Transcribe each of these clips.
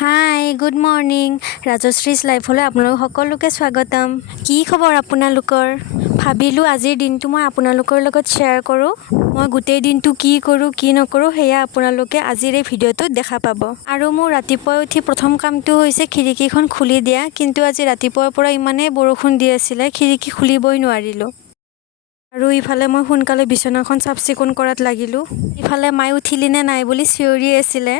Hi good morning ৰাজশ্ৰীজ লাইফলৈ আপোনালোক সকলোকে স্বাগতম। কি খবৰ আপোনালোকৰ? ভাবিলোঁ আজিৰ দিনটো মই আপোনালোকৰ লগত শ্বেয়াৰ কৰোঁ। মই গোটেই দিনটো কি কৰোঁ কি নকৰোঁ সেয়া আপোনালোকে আজিৰ এই ভিডিঅ'টোত দেখা পাব। আৰু মোৰ ৰাতিপুৱা উঠি প্ৰথম কামটো হৈছে খিৰিকীখন খুলি দিয়া, কিন্তু আজি ৰাতিপুৱাৰ পৰা ইমানেই বৰষুণ দি আছিলে খিৰিকী খুলিবই নোৱাৰিলোঁ। আৰু ইফালে মই সোনকালে বিচনাখন চাফ চিকুণ কৰাত লাগিলোঁ। ইফালে মায়ে উঠিলি নে নাই বুলি চিঞৰি আছিলে।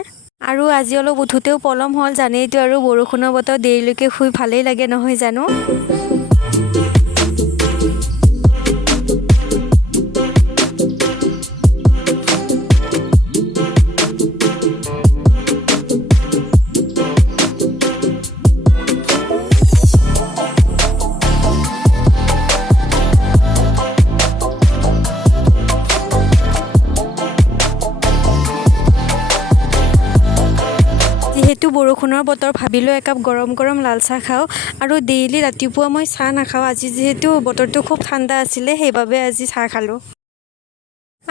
আৰু আজি অলপ উঠোতেও পলম হ'ল, জানেইতো আৰু বৰষুণৰ বতৰ দেৰিলৈকে শুই ভালেই লাগে নহয় জানো। যিহেতু বৰষুণৰ বতৰ ভাবিলোঁ একাপ গৰম গৰম লাল চাহ খাওঁ। আৰু ডেইলি ৰাতিপুৱা মই চাহ নাখাওঁ, আজি যিহেতু বতৰটো খুব ঠাণ্ডা আছিলে সেইবাবে আজি চাহ খালোঁ।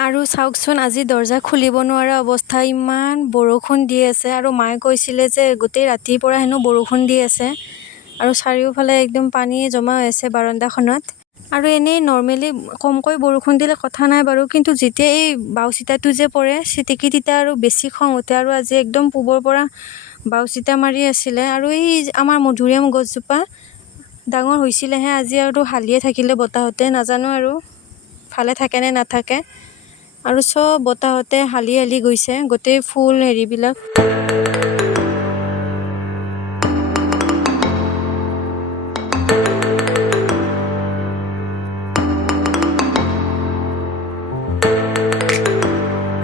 আৰু চাওকচোন আজি দৰ্জা খুলিব নোৱাৰা অৱস্থা, ইমান বৰষুণ দি আছে। আৰু মায়ে কৈছিলে যে গোটেই ৰাতিৰ পৰা হেনো বৰষুণ দি আছে আৰু চাৰিওফালে একদম পানী জমা হৈ আছে বাৰাণ্ডাখনত। আৰু এনেই নৰ্মেলি কমকৈ বৰষুণ দিলে কথা নাই বাৰু, কিন্তু যেতিয়া এই বাওচিতাটো যে পৰে চিটিকি তেতিয়া আৰু বেছি খং উঠে। আৰু আজি একদম পূবৰ পৰা বাওচিতা মাৰি আছিলে। আৰু এই আমাৰ মধুৰিআম গছজোপা ডাঙৰ হৈছিলেহে, আজি আৰু হালিয়ে থাকিলে বতাহতে, নাজানো আৰু ভালে থাকে নে নাথাকে। আৰু চব বতাহতে হালি হালি গৈছে গোটেই ফুল হেৰিবিলাক।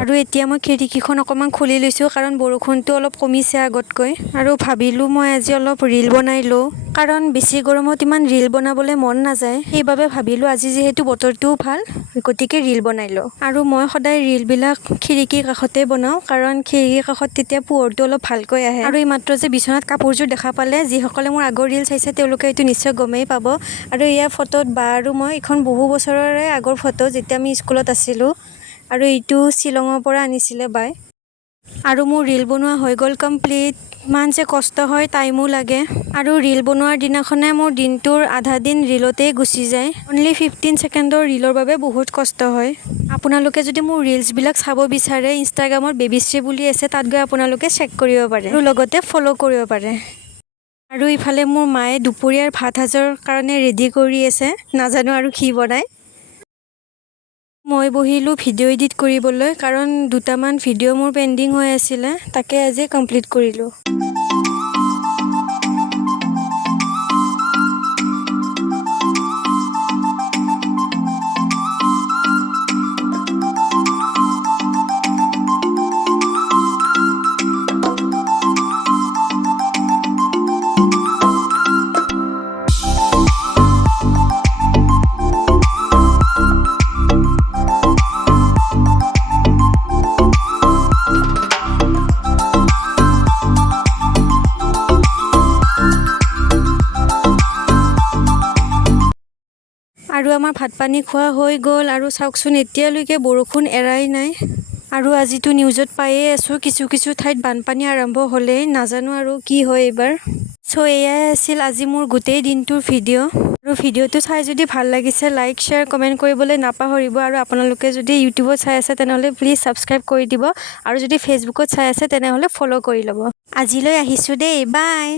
আৰু এতিয়া মই খিৰিকীখন অকণমান খুলি লৈছোঁ কাৰণ বৰষুণটো অলপ কমিছে আগতকৈ। আৰু ভাবিলোঁ মই আজি অলপ ৰীল বনাই লওঁ, কাৰণ বেছি গৰমত ইমান ৰীল বনাবলৈ মন নাযায়। সেইবাবে ভাবিলোঁ আজি যিহেতু বতৰটোও ভাল গতিকে ৰীল বনাই লওঁ। আৰু মই সদায় ৰীলবিলাক খিৰিকীৰ কাষতে বনাওঁ, কাৰণ খিৰিকীৰ কাষত তেতিয়া পোহৰটো অলপ ভালকৈ আহে। আৰু এইমাত্ৰ যে বিচনাত কাপোৰযোৰ দেখা পালে, যিসকলে মোৰ আগৰ ৰীল চাইছে তেওঁলোকে এইটো নিশ্চয় গমেই পাব। আৰু এয়া ফটোত বা আৰু মই, এইখন বহু বছৰৰে আগৰ ফটো যেতিয়া আমি স্কুলত আছিলোঁ। আৰু এইটো শ্বিলঙৰ পৰা আনিছিলে বাই। আৰু মোৰ ৰীল বনোৱা হৈ গ'ল কমপ্লিট। ইমান যে কষ্ট হয়, টাইমো লাগে। আৰু ৰীল বনোৱাৰ দিনাখনে মোৰ দিনটোৰ আধা দিন ৰীলতেই গুচি যায়। অনলি 15 ছেকেণ্ডৰ ৰীলৰ বাবে বহুত কষ্ট হয়। আপোনালোকে যদি মোৰ ৰীলছবিলাক চাব বিচাৰে, ইনষ্টাগ্ৰামত বেবিশ্ৰী বুলি আছে, তাত গৈ আপোনালোকে চেক কৰিব পাৰে আৰু লগতে ফ'ল' কৰিব পাৰে। আৰু ইফালে মোৰ মায়ে দুপৰীয়াৰ ভাত সাজৰ কাৰণে ৰেডি কৰি আছে, নাজানো আৰু কি বনায়। মই বহিলোঁ ভিডিঅ' এডিট কৰিবলৈ, কাৰণ দুটামান ভিডিঅ' মোৰ পেণ্ডিং হৈ আছিলে, তাকে আজি কমপ্লিট কৰিলোঁ। আৰু আমাৰ ভাত পানী খোৱা হৈ গ'ল। আৰু চাওকচোন এতিয়ালৈকে বৰষুণ এৰাই নাই। আৰু আজিতো নিউজত পায়ে আছোঁ কিছু কিছু ঠাইত বানপানী আৰম্ভ হ'লেই, নাজানো আৰু কি হয় এইবাৰ। চ' এয়াই আছিল আজি মোৰ গোটেই দিনটোৰ ভিডিঅ'। আৰু ভিডিঅ'টো চাই যদি ভাল লাগিছে লাইক শ্বেয়াৰ কমেণ্ট কৰিবলৈ নাপাহৰিব। আৰু আপোনালোকে যদি ইউটিউবত চাই আছে তেনেহ'লে প্লিজ ছাবস্ক্ৰাইব কৰি দিব। আৰু যদি ফেচবুকত চাই আছে তেনেহ'লে ফ'ল' কৰি ল'ব। আজিলৈ আহিছোঁ দেই, বাই।